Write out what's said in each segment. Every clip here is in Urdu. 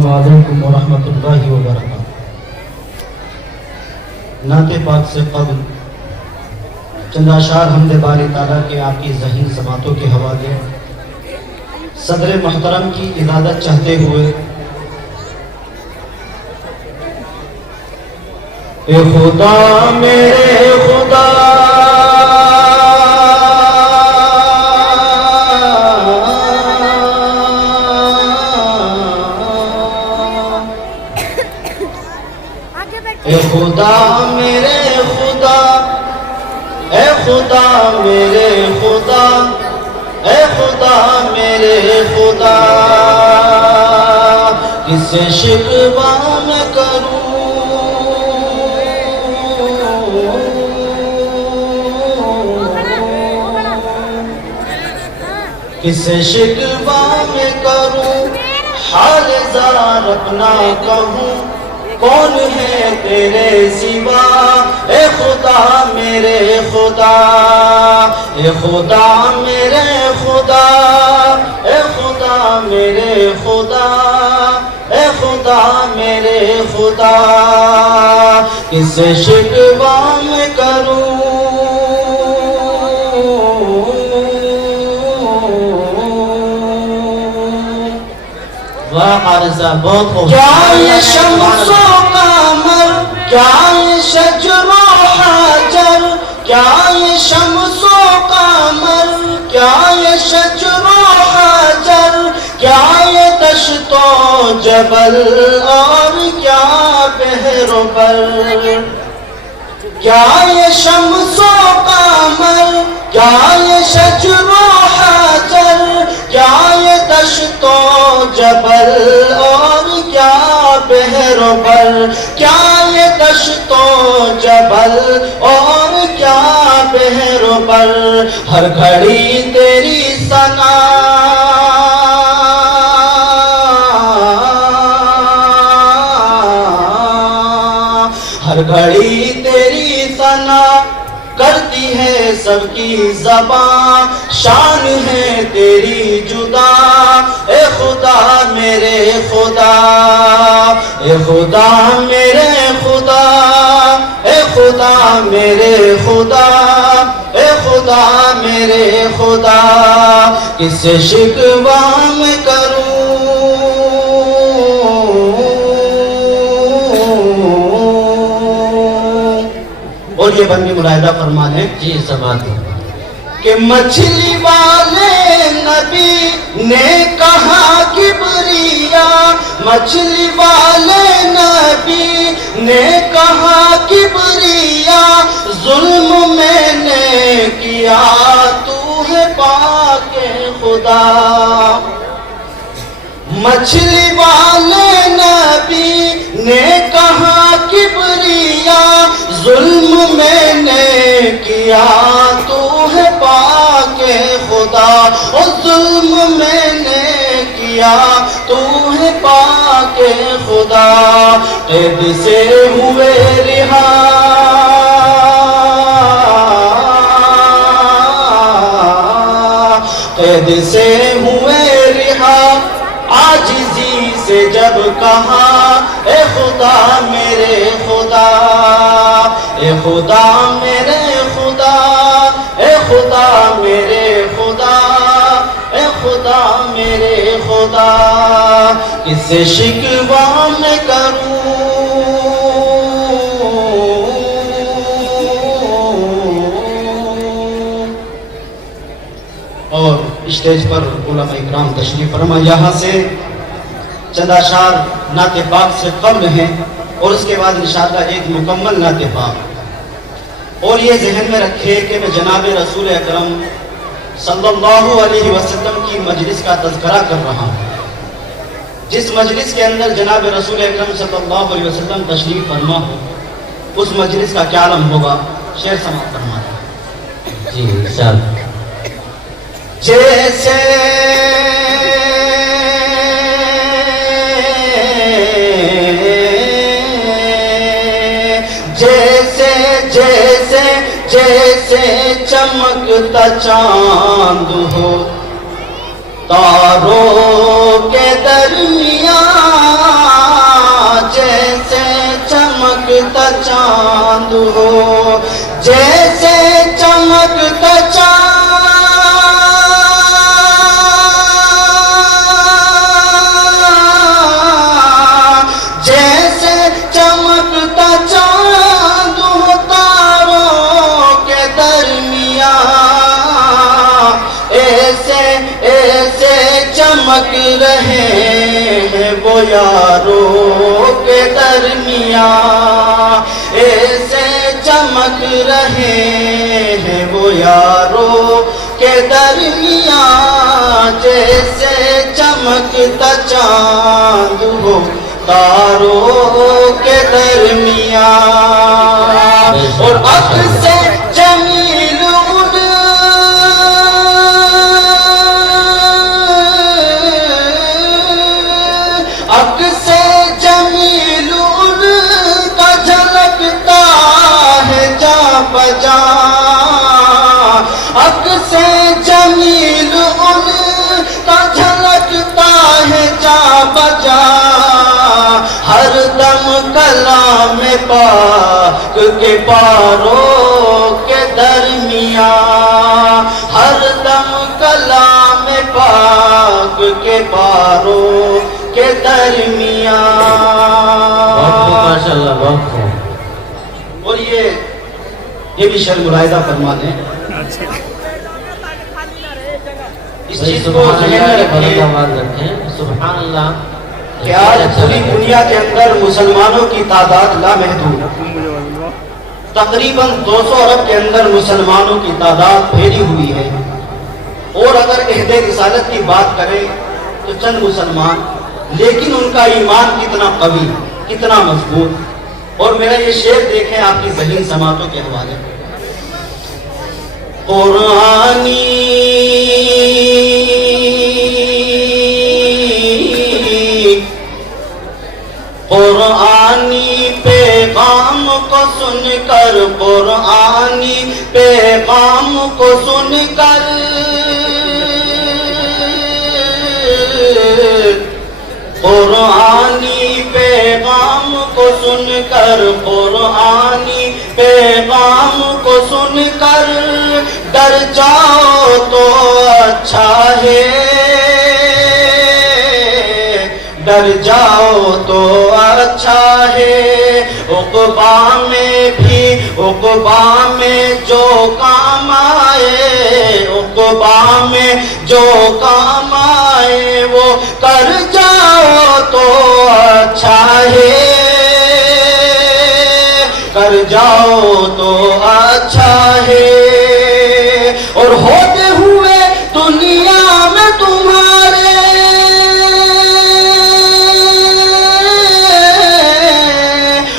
السلام علیکم ورحمۃ اللہ وبرکاتہ۔ نعت پاک سے قبل چند اشعار حمد باری تعالیٰ کے آپ کی ذہین سماعتوں کے حوالے صدر محترم کی اجازت چاہتے ہوئے اے خدا میرے خدا اے خدا میرے خدا اے خدا میرے خدا اے خدا میرے خدا کس سے شکوہ میں کروں کس سے شکوہ میں کروں حال زار اپنا کہوں کون ہے تیرے سوا اے خدا میرے خدا اے خدا میرے خدا اے خدا میرے خدا اے خدا میرے خدا کس سے شکوہ میں کروں عارضہ بہت خوب کیا یہ شمس و قمر کیا یہ شجر و حجر کیا یہ شمس و قمر کیا یہ شجر و حجر کیا یہ دشت و جبل اور کیا بحر و بر کیا یہ شمس و قمر کیا یہ شجر و حجر کیا یہ دشت و جبل اور کیا بحر و بر کیا یہ دشت و جبل اور کیا بحر و بر ہر گھڑی تیری ثنا ہر گھڑی تیری ثنا کرتی ہے سب کی زبان شان ہے تیری جدا اے خدا میرے خدا اے خدا میرے خدا اے خدا میرے خدا اے خدا میرے خدا کس سے شکوہ میں کروں اور یہ بندی ملاحظہ فرما لیں جی سماعت کہ مچھلی والے نبی نے کہا کبریا مچھلی والے نبی نے کہا کبریا ظلم میں نے کیا تو ہے پاک خدا مچھلی والے نبی نے کہا کبریا ظلم میں نے کیا تو ہے پاک خدا اور ظلم میں نے کیا تو ہے پاک خدا قید سے ہوئے رہا قید سے ہوئے رہا عاجزی سے جب کہا اے خدا میرے خدا اے خدا میرے خدا اے خدا میرے خدا اے خدا میرے خدا کس سے شکوہ میں کروں اور اسٹیج پر علماء اکرام تشریف فرما یہاں سے چند اشعار نعت پاک سے قبل ہیں اور اس کے بعد انشاءاللہ ایک مکمل نعت پاک اور یہ ذہن میں رکھے کہ میں جناب رسول اکرم صلی اللہ علیہ وسلم کی مجلس کا تذکرہ کر رہا ہوں جس مجلس کے اندر جناب رسول اکرم صلی اللہ علیہ وسلم تشریف فرما ہو اس مجلس کا کیا عالم ہوگا شعر سماعت فرما جی انشاءاللہ جیسے جیسے جیسے جیسے چمکتا چاند ہو تاروں کے درمیان چاند ہو، جیسے چمکتا چاند، جیسے چمکتا چاند ہو تاروں کے درمیان، ایسے ایسے چمک رہے ہیں وہ یاروں کے درمیان، ایسے چمک رہے ہیں وہ یاروں کے درمیان، جیسے چمکتا چاند ہو تاروں کے درمیان، اور عکس سے جمیل عکس سے جمیل ان کا جھلکتا ہے جا بجا، عکس سے جمیل ان کا جھلکتا ہے جا بجا، ہر دم کلام پاک کے پاروں کے درمیان، ہر دم کلام پاک کے پاروں کے درمیان۔ ماشاءاللہ بہت خوب۔ اور یہ بھی شعر ملاحظہ فرما لیں، اس چیز کو ذہن میں رکھیں سبحان اللہ کہ آج پوری دنیا کے اندر مسلمانوں کی تعداد لامحدود، تقریباً 200 ارب کے اندر مسلمانوں کی تعداد پھیلی ہوئی ہے، اور اگر عہد رسالت کی بات کریں تو چند مسلمان، لیکن ان کا ایمان کتنا قوی، کتنا مضبوط۔ اور میرا یہ شعر دیکھیں آپ کی ذہین سماعتوں کے حوالے، قرآنی پیغام کو سن کر، قرآنی پیغام کو سن کر، قرآنی پیغام کو سن کر، قرآنی پیغام کو سن کر ڈر جاؤ تو اچھا ہے، ڈر جاؤ تو اچھا ہے، عقبہ میں بھی، عقبہ میں جو کام آئے، عقبہ میں جو کام آئے وہ کر جاؤ تو اچھا ہے، کر جاؤ تو اچھا ہے، اور ہوتے ہوئے دنیا میں تمہارے،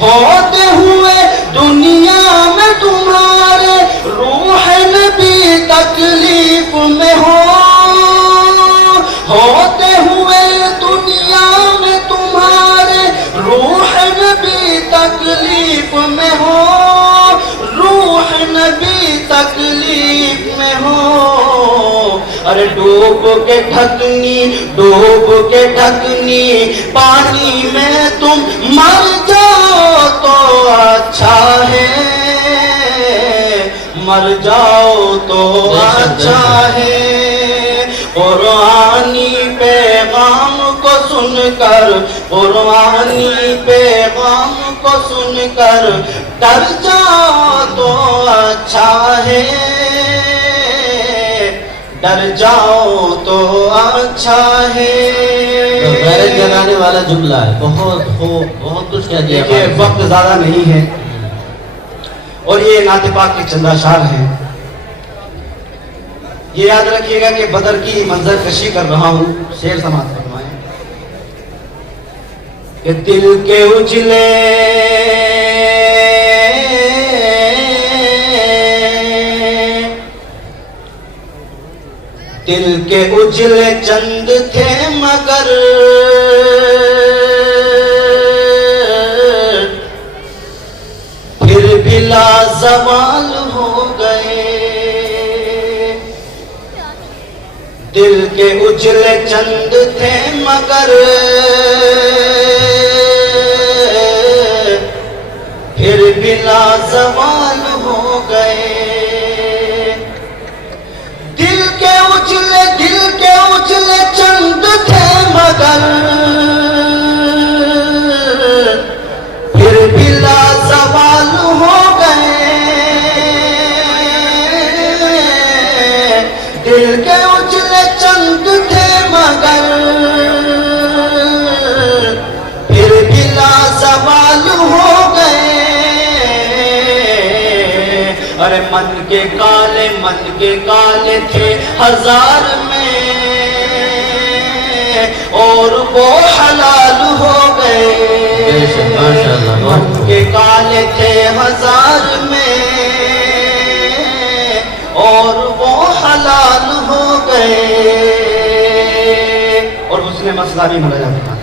ہوتے ہوئے دنیا میں تمہارے روح نبی تکلیف میں ہو، ہوتے ہوئے دنیا میں تمہارے روح نبی تکلیف میں ہو، روح نبی تکلیف میں ہو، ارے ڈوب کے ڈھکنی، ڈوب کے ڈھکنی پانی میں تم مر جاؤ تو اچھا ہے، مر جاؤ تو اچھا ہے، قرآنی پیغام کو سن کر، قرآنی پیغام کو سن کر ڈر جاؤ تو اچھا ہے، ڈر جاؤ تو اچھا ہے۔ غیرت جگانے والا جملہ ہے، بہت خوب، بہت کچھ کہہ دیا۔ دیکھیے وقت زیادہ نہیں ہے، اور یہ نعت پاک کے چند اشعار ہیں، یہ یاد رکھیے گا کہ بدر کی منظر کشی کر رہا ہوں، شعر سماعت فرمائیں کہ دل کے اجلے دل کے اجلے چند تھے مگر پھر بھی لازوال ہو گئے، دل کے اجلے چند تھے مگر پھر کے کالے تھے ہزار میں اور وہ حلال ہو گئے من کے کالے تھے ہزار میں اور وہ حلال ہو گئے اور اس نے مسئلہ بھی ملا جاتا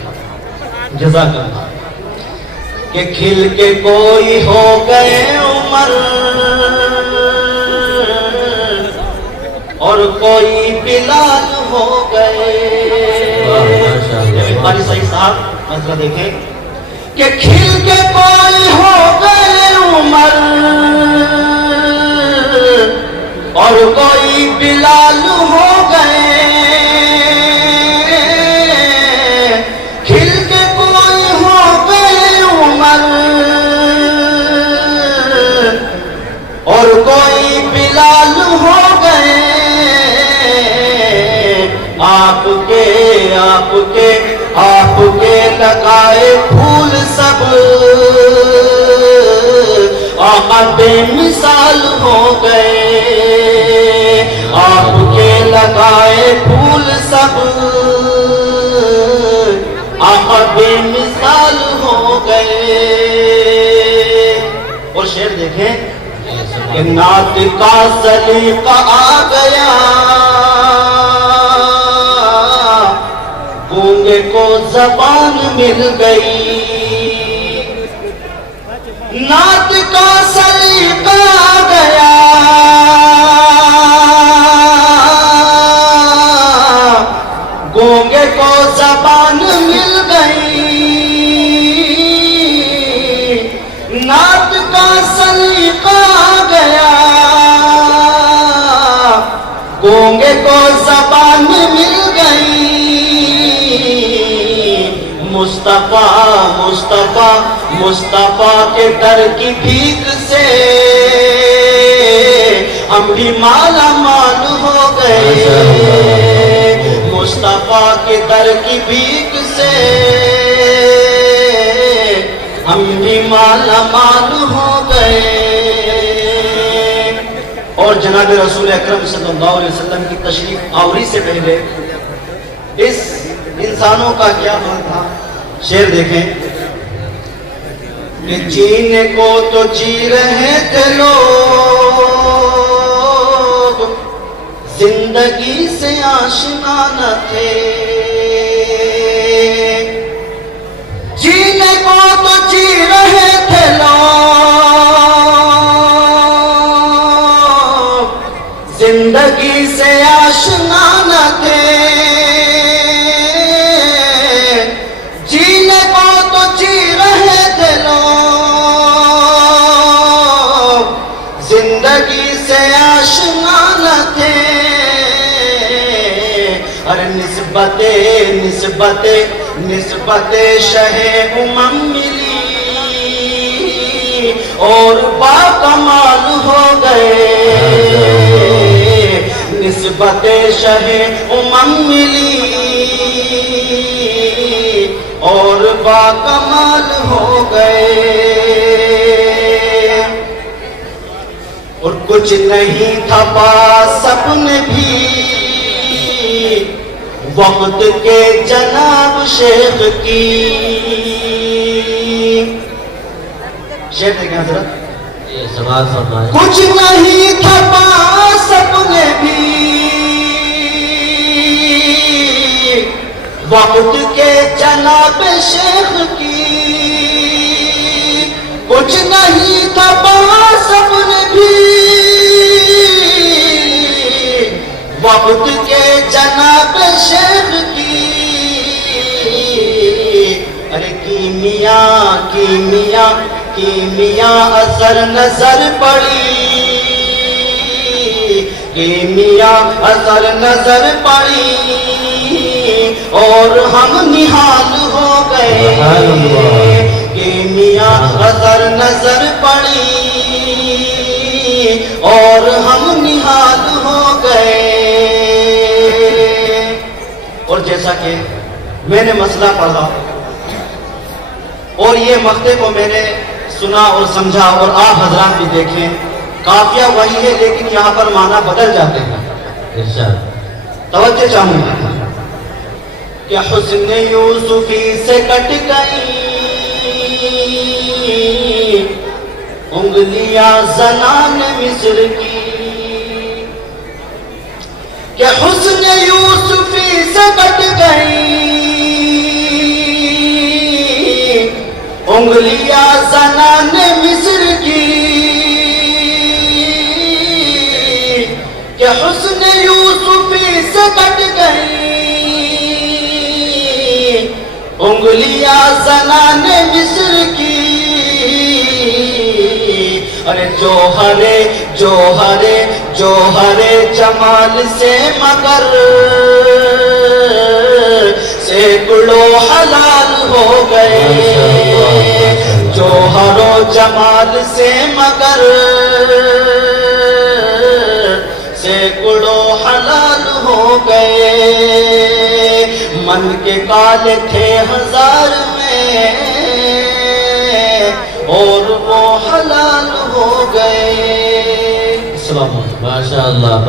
جزاک اللہ کہ کھل کے کوئی ہو گئے عمر اور کوئی بلال ہو گئے باری صحیح صاحب مسئلہ دیکھیں کہ کھل کے کوئی ہو گئے عمر اور کوئی بلال ہو گئے کھل کے کوئی ہو گئے عمر اور کوئی بلال ہو گئے آپ کے لگائے پھول سب آقا بے مثال ہو گئے آپ کے لگائے پھول سب آقا بے مثال ہو گئے اور شعر دیکھیں کہ نعت کا سلیقہ آ گیا گونگے کو زبان مل گئی نعت کا سلیقہ آ گیا گونگے کو زبان مل گئی نعت کا سلیقہ آ گیا گونگے کو زبان مل گئی مصطفیٰ کے در کی بھیک سے ہم بھی مالا مال ہو گئے مصطفیٰ کے در کی بھیک سے ہم بھی مالا مال ہو گئے اور جناب رسول اکرم صلی اللہ علیہ وسلم کی تشریف آوری سے پہلے اس انسانوں کا کیا حال تھا شعر دیکھیں کہ جینے کو تو جی رہے تھے لوگ زندگی سے آشنا نہ تھے جینے کو تو جی رہے تھے لوگ زندگی سے آشنا نہ تھے جینے کو تو جی رہے تھے لوگ زندگی سے آشنا نہ تھے ارے نسبت شہ امم ملی اور باکمال ہو گئے نسبت شہ امم ملی اور باکمال ہو گئے اور کچھ نہیں تھا پاس اپنے بھی وقت کے جناب شیخ کی شیخ دیکھیں حضرت کچھ نہیں تھا پاس اپنے بھی وقت کے جناب شیخ کی کچھ نہیں تھا پاس اپنے بھی وقت کے جناب شیخ کی ارے کیمیا اثر نظر پڑی کیمیا اثر نظر پڑی اور ہم نحال ہو گئے کیمیا اثر نظر پڑی اور ہم نحال ہو گئے اور جیسا کہ میں نے مسئلہ پڑھا اور یہ مقطع کو میں نے سنا اور سمجھا اور آپ حضرات بھی دیکھیں قافیہ وہی ہے لیکن یہاں پر معنی بدل جاتے ہیں. ارشاد. توجہ چاہوں گا کہ حسن یوسفی سے کٹ گئی انگلیاں زنان مصر کی، کہ حسن یوسفی سے کٹ گئی انگلیاں زنان مصر کی، کہ حسن یوسفی سے کٹ گئی انگلیاں زنان مصر کی. ارے جوہر جمال سے مگر سینکڑوں حلال ہو گئے، جوہر و جمال سے مگر سینکڑوں حلال ہو گئے. من کے کالے تھے ہزار میں اور وہ حلال ہو گئے. السلام علیکم. ماشاء اللہ.